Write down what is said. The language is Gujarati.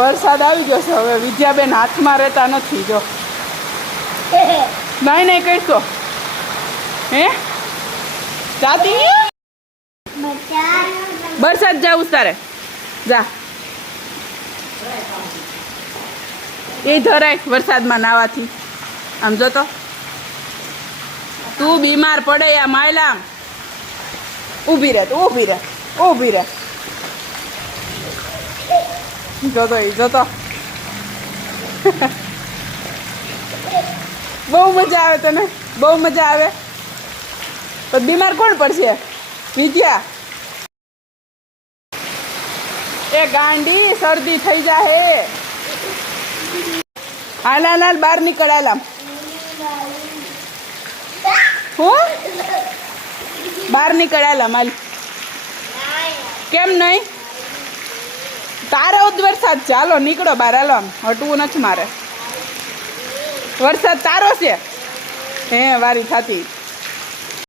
વરસાદ આવી જશે હવે. વિદ્યાબેન હાથમાં રહેતા નથી. જો નહીં નહીં કહીશો હે જાતી વરસાદ જાવું તારે જા. એ ધરાય વરસાદમાં નાવાથી. આમ જો તો તું બીમાર પડે યા માયલા. ઊભી રહે ઊભી રહે ઊભી રહે. જોતો એ જોતો બહુ મજા આવે તને. બહુ મજા આવે પણ બીમાર કોણ પડશે? વિદ્યા એ ગાંડી શરદી થઈ જાય. હાલ હાલ હાલ બહાર નીકળ. હાલ હું બહાર નીકળ. હાલ હાલ. કેમ નહીં? તારો જ વરસાદ છે. હાલો નીકળો બહાર. હાલો આમ હટવું નથી મારે. વરસાદ તારો છે હે વારી થતી.